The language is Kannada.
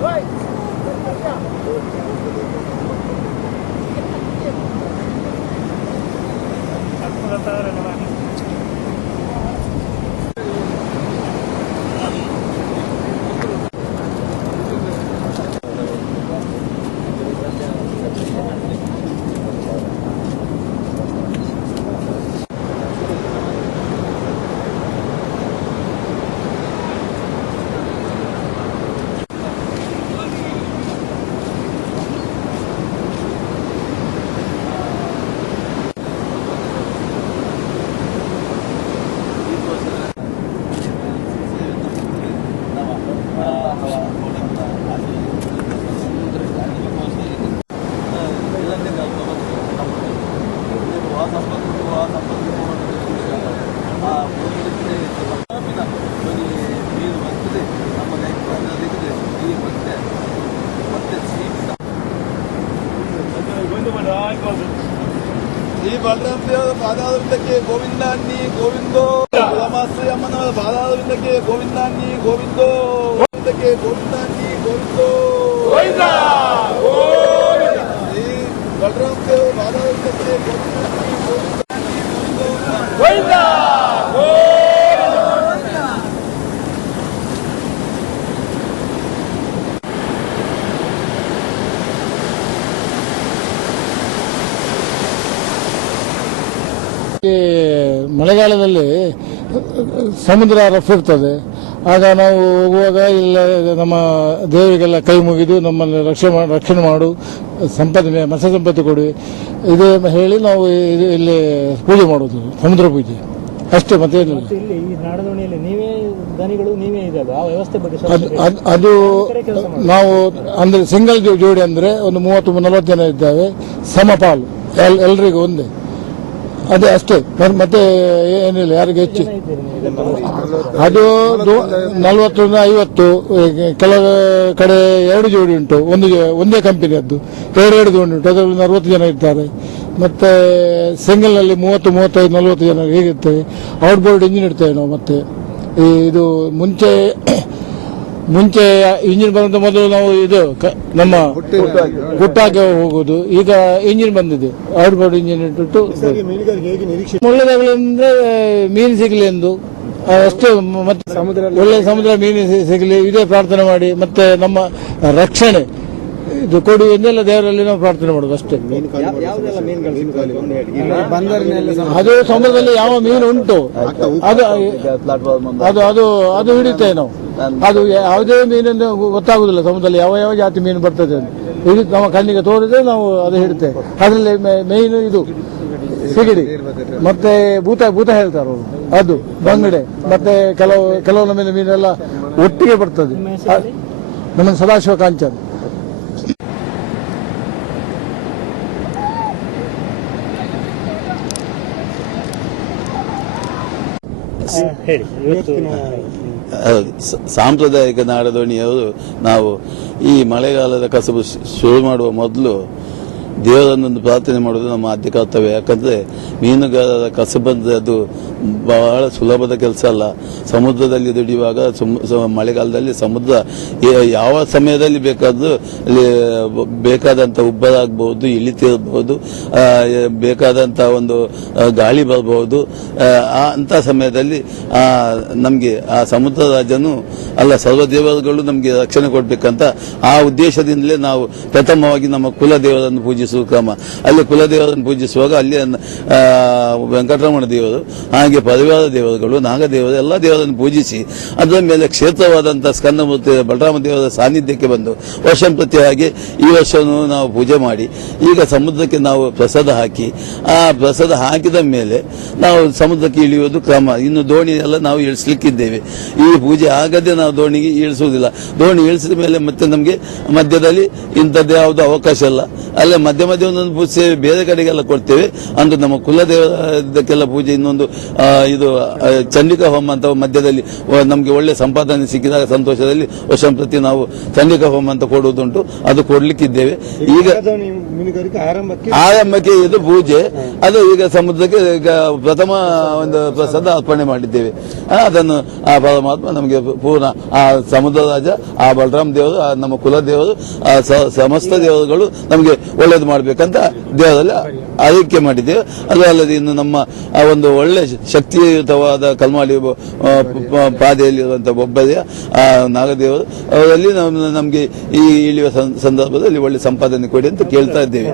ಈ ಬಲರಾಮ ದೇವರ ಪಾದಾರವಿಂದಕ್ಕೆ ಗೋವಿಂದಾನ್ನಿ ಗೋವಿಂದೋ ಉಮಾಶ್ರೀ ಅಮ್ಮನವರ ಪಾದಾರವಿಂದಕ್ಕೆ ಗೋವಿಂದಾನ್ನಿ ಗೋವಿಂದೋ ಗೋವಿಂದಕ್ಕೆ ಗೋವಿಂದಾನ್ನಿ ಗೋವಿಂದೋ ಈ ಬಲರಾಮ ದೇವರ ಪಾದಾರವಿಂದಕ್ಕೆ ಗೋವಿಂದಾನ್ನಿ ಗೋವಿಂದಾನ್ನಿ ಗೋವಿಂದೋ ಈ ಮಳೆಗಾಲದಲ್ಲಿ ಸಮುದ್ರ ರಫ್ ಇರ್ತದೆ ಆಗ ನಾವು ಹೋಗುವಾಗ ಇಲ್ಲ ನಮ್ಮ ದೇವರಿಗೆಲ್ಲ ಕೈ ಮುಗಿದು ನಮ್ಮನ್ನು ರಕ್ಷಣೆ ಮಾಡು ರಕ್ಷಣೆ ಮಾಡು ಸಂಪತ್ತು ಮತ್ಸ್ಯ ಸಂಪತ್ತು ಕೊಡಿ. ಇದೇ ಹೇಳಿ ನಾವು ಇದು ಇಲ್ಲಿ ಪೂಜೆ ಮಾಡೋದು ಸಮುದ್ರ ಪೂಜೆ. ಅಷ್ಟೇ ಮತ್ತೇನಿಲ್ಲ ಮತ್ತೆ ಇಲ್ಲಿ ಈ ನೀವೇ ದನಿಗಳು ನೀವೇ ಇದೆಯಲ್ಲ ಆ ವ್ಯವಸ್ಥೆ ಬಗ್ಗೆ ಅದು. ನಾವು ಅಂದ್ರೆ ಸಿಂಗಲ್ ಜೋಡಿ ಅಂದ್ರೆ ಒಂದು ಮೂವತ್ತು ನಲವತ್ತು ಜನ ಇದ್ದಾವೆ. ಸಮಪಾಲು ಎಲ್ಲರಿಗೂ ಎಲ್ರಿಗೂ ಒಂದೇ. ಅದೇ ಅಷ್ಟೇ. ಮತ್- ಮತ್ತೆ ಏನಿಲ್ಲ, ಯಾರಿಗೆ ಹೆಚ್ಚು? ಅದು ನಲ್ವತ್ತರಿಂದ ಐವತ್ತು ಕೆಲವು ಕಡೆ ಎರಡು ಜೋಡಿ ಉಂಟು. ಒಂದು ಒಂದೇ ಕಂಪನಿಯದ್ದು ಎರಡು ಜೋಡಿ ಉಂಟು. ಅದರಲ್ಲಿ ಅರವತ್ತು ಜನ ಇರ್ತಾರೆ. ಮತ್ತೆ ಸಿಂಗಲ್ನಲ್ಲಿ ಮೂವತ್ತು, ಮೂವತ್ತೈದು, ನಲವತ್ತು ಜನ ಹೀಗಿರ್ತೇವೆ ಔಟ್ಬೋರ್ಡ್ ಇಂಜಿನ್ ಇಡ್ತೇವೆ ನಾವು ಮತ್ತೆ. ಇದು ಮುಂಚೆ ಮುಂಚೆ ಇಂಜಿನ್ ಬಂದ ಮೊದಲು ನಾವು ಇದು ನಮ್ಮ ಹುಟ್ಟಾಗೆ ಹೋಗುದು. ಈಗ ಇಂಜಿನ್ ಬಂದಿದೆ. ಔಟ್ ಬೋರ್ಡ್ ಇಂಜಿನ್ ಇಟ್ಟು ಮುಳ್ಳುಗಳಿಂದ್ರೆ ಮೀನು ಸಿಗಲಿ ಎಂದು. ಅಷ್ಟೇ ಮತ್ತೆ ಒಳ್ಳೆ ಸಮುದ್ರ ಮೀನು ಸಿಗಲಿ ಇದೇ ಪ್ರಾರ್ಥನೆ ಮಾಡಿ ಮತ್ತೆ ನಮ್ಮ ರಕ್ಷಣೆ. ಇದು ಕೊಡಿ ಎಂದೆಲ್ಲ ದೇವರಲ್ಲಿ ನಾವು ಪ್ರಾರ್ಥನೆ ಮಾಡೋದು ಅಷ್ಟೇ. ಅದು ಸಮುದ್ರದಲ್ಲಿ ಯಾವ ಮೀನು ಉಂಟು? ಅದು ಅದು ಅದು ಅದು ಹಿಡಿತೇವೆ ನಾವು. ಅದು ಯಾವುದೇ ಮೀನನ್ನು ಗೊತ್ತಾಗುದಿಲ್ಲ ಸಮುದ್ರದಲ್ಲಿ ಯಾವ ಯಾವ ಜಾತಿ ಮೀನು ಬರ್ತದೆ ಅಂತ. ಹಿಡಿ ನಮ್ಮ ಕಣ್ಣಿಗೆ ತೋರಿದ್ರೆ ನಾವು ಅದು ಹಿಡಿತೇವೆ ಅದರಲ್ಲಿ ಮೀನು ಇದು ಸಿಗಡಿ. ಮತ್ತೆ ಭೂತ ಭೂತ ಹೇಳ್ತಾರೆ ಅವರು. ಅದು ಬಂಗಡೆ. ಮತ್ತೆ ಕೆಲವು ಕೆಲವು ನಮ್ಮಿನ ಮೀನೆಲ್ಲ ಒಟ್ಟಿಗೆ ಬರ್ತದೆ? ನಮ್ಮ ಸದಾಶಿವ ಕಾಂಚನ್. ಹೇಳಿ. ಇವತ್ತು ಸಾಂಪ್ರದಾಯಿಕ ನಾಡದೋಣಿಯವರು ನಾವು ಈ ಮಳೆಗಾಲದ ಕಸಬು ಶು- ಶುರು ಮಾಡುವ ಮೊದಲು ದೇವರನ್ನೊಂದು ಪ್ರಾರ್ಥನೆ ಮಾಡೋದು ನಮ್ಮ ಆದ್ಯ ಕರ್ತವ್ಯ. ಯಾಕಂದರೆ ಮೀನುಗಾರರ ಕಸಬಂದ್ರೆ ಅದು ಬಹಳ ಸುಲಭದ ಕೆಲಸ ಅಲ್ಲ. ಸಮುದ್ರದಲ್ಲಿ ದುಡಿಯುವಾಗ ಮಳೆಗಾಲದಲ್ಲಿ ಸಮುದ್ರ ಯಾವ ಸಮಯದಲ್ಲಿ ಬೇಕಾದರೂ ಅಲ್ಲಿ ಬೇಕಾದಂಥ ಉಬ್ಬರ ಆಗ್ಬೋದು ಇಳಿತಿರ್ಬೋದು ಬೇಕಾದಂಥ ಒಂದು ಗಾಳಿ ಬರಬಹುದು. ಅಂತ ಸಮಯದಲ್ಲಿ ನಮಗೆ, ಆ ಸಮುದ್ರ ರಾಜನು ಅಲ್ಲ ಸರ್ವ ದೇವರುಗಳು ನಮಗೆ ರಕ್ಷಣೆ ಕೊಡಬೇಕಂತ ಆ ಉದ್ದೇಶದಿಂದಲೇ ನಾವು ಪ್ರಥಮವಾಗಿ ನಮ್ಮ ಕುಲ ದೇವರನ್ನು ಪೂಜಿಸುವ ಕ್ರಮ ಅಲ್ಲಿ ಕುಲದೇವರನ್ನು ಪೂಜಿಸುವಾಗ ಅಲ್ಲಿ ವೆಂಕಟರಮಣ ದೇವರು, ಹಾಗೆ ಪರಿವಾರ ದೇವರುಗಳು, ನಾಗದೇವರು, ಎಲ್ಲ ದೇವರನ್ನು ಪೂಜಿಸಿ, ಅದರ ಮೇಲೆ ಕ್ಷೇತ್ರವಾದಂತಹ ಸ್ಕಂದಮೂರ್ತಿ ಬಲರಾಮ ದೇವರ ಸಾನ್ನಿಧ್ಯಕ್ಕೆ ಬಂದು ವರ್ಷ ಪ್ರತಿ ಈ ವರ್ಷವನ್ನು ನಾವು ಪೂಜೆ ಮಾಡಿ, ಈಗ ಸಮುದ್ರಕ್ಕೆ ನಾವು ಪ್ರಸಾದ ಹಾಕಿ, ಆ ಪ್ರಸಾದ ಹಾಕಿದ ಮೇಲೆ ನಾವು ಸಮುದ್ರಕ್ಕೆ ಇಳಿಯುವುದು ಕ್ರಮ. ಇನ್ನು ದೋಣಿ ಎಲ್ಲ ನಾವು ಇಳಿಸ್ಲಿಕ್ಕಿದ್ದೇವೆ. ಈ ಪೂಜೆ ಆಗದೆ ನಾವು ದೋಣಿಗೆ ಇಳಿಸುವುದಿಲ್ಲ. ದೋಣಿ ಇಳಿಸಿದ ಮೇಲೆ ಮತ್ತೆ ನಮಗೆ ಮಧ್ಯದಲ್ಲಿ ಇಂಥದ್ದು ಯಾವುದು ಅವಕಾಶ ಇಲ್ಲ. ಅಲ್ಲೇ ಮಧ್ಯ ಮಧ್ಯ ಮಧ್ಯ ಒಂದೊಂದು ಪೂಜೆ ಬೇರೆ ಕಡೆಗೆಲ್ಲ ಕೊಡ್ತೇವೆ. ಅಂದ್ರೆ ನಮ್ಮ ಕುಲದೇವದಕ್ಕೆಲ್ಲ ಪೂಜೆ ಇನ್ನೊಂದು ಇದು ಚಂಡಿಕಾ ಹೋಮ ಅಂತ ಮಧ್ಯದಲ್ಲಿ ನಮಗೆ ಒಳ್ಳೆ ಸಂಪಾದನೆ ಸಿಕ್ಕಿದಾಗ ಸಂತೋಷದಲ್ಲಿ ವರ್ಷ ಪ್ರತಿ ನಾವು ಚಂಡಿಕಾ ಹೋಮ ಅಂತ ಕೊಡುವುದುಂಟು. ಅದು ಕೊಡ್ಲಿಕ್ಕಿದ್ದೇವೆ. ಈಗ ಆರಂಭಕ್ಕೆ ಇದು ಪೂಜೆ. ಅದು ಈಗ ಸಮುದ್ರಕ್ಕೆ ಈಗ ಪ್ರಥಮ ಒಂದು ಪ್ರಸಾದ ಅರ್ಪಣೆ ಮಾಡಿದ್ದೇವೆ. ಅದನ್ನು ಆ ಪರಮಾತ್ಮ ನಮಗೆ ಪೂರ್ಣ ಆ ಸಮುದ್ರ ರಾಜ ಆ ಬಲರಾಮ್ ದೇವರು ನಮ್ಮ ಕುಲ ದೇವರು ಸಮಸ್ತ ದೇವರುಗಳು ನಮಗೆ ಒಳ್ಳೇದು ಮಾಡಬೇಕಂತ ದೇಹದಲ್ಲಿ ಆರೈಕೆ ಮಾಡಿದ್ದೇವೆ ಅದು ಅಲ್ಲದೆ ಇನ್ನು ನಮ್ಮ, ಆ, ಒಂದು ಒಳ್ಳೆ ಶಕ್ತಿಯುತವಾದ ಕಲ್ಮಾಡಿ ಬ- ಇರುವಂತಹ ಬೊಬ್ಬರಿಯ ಆ, ನಾಗದೇವರು, ಅವರಲ್ಲಿ ನಮಗೆ ಈ ಇಳಿಯುವ ಸಂದರ್ಭದಲ್ಲಿ ಒಳ್ಳೆ ಸಂಪಾದನೆ ಕೊಡಿ ಅಂತ ಕೇಳ್ತಾ ಇದ್ದೇವೆ.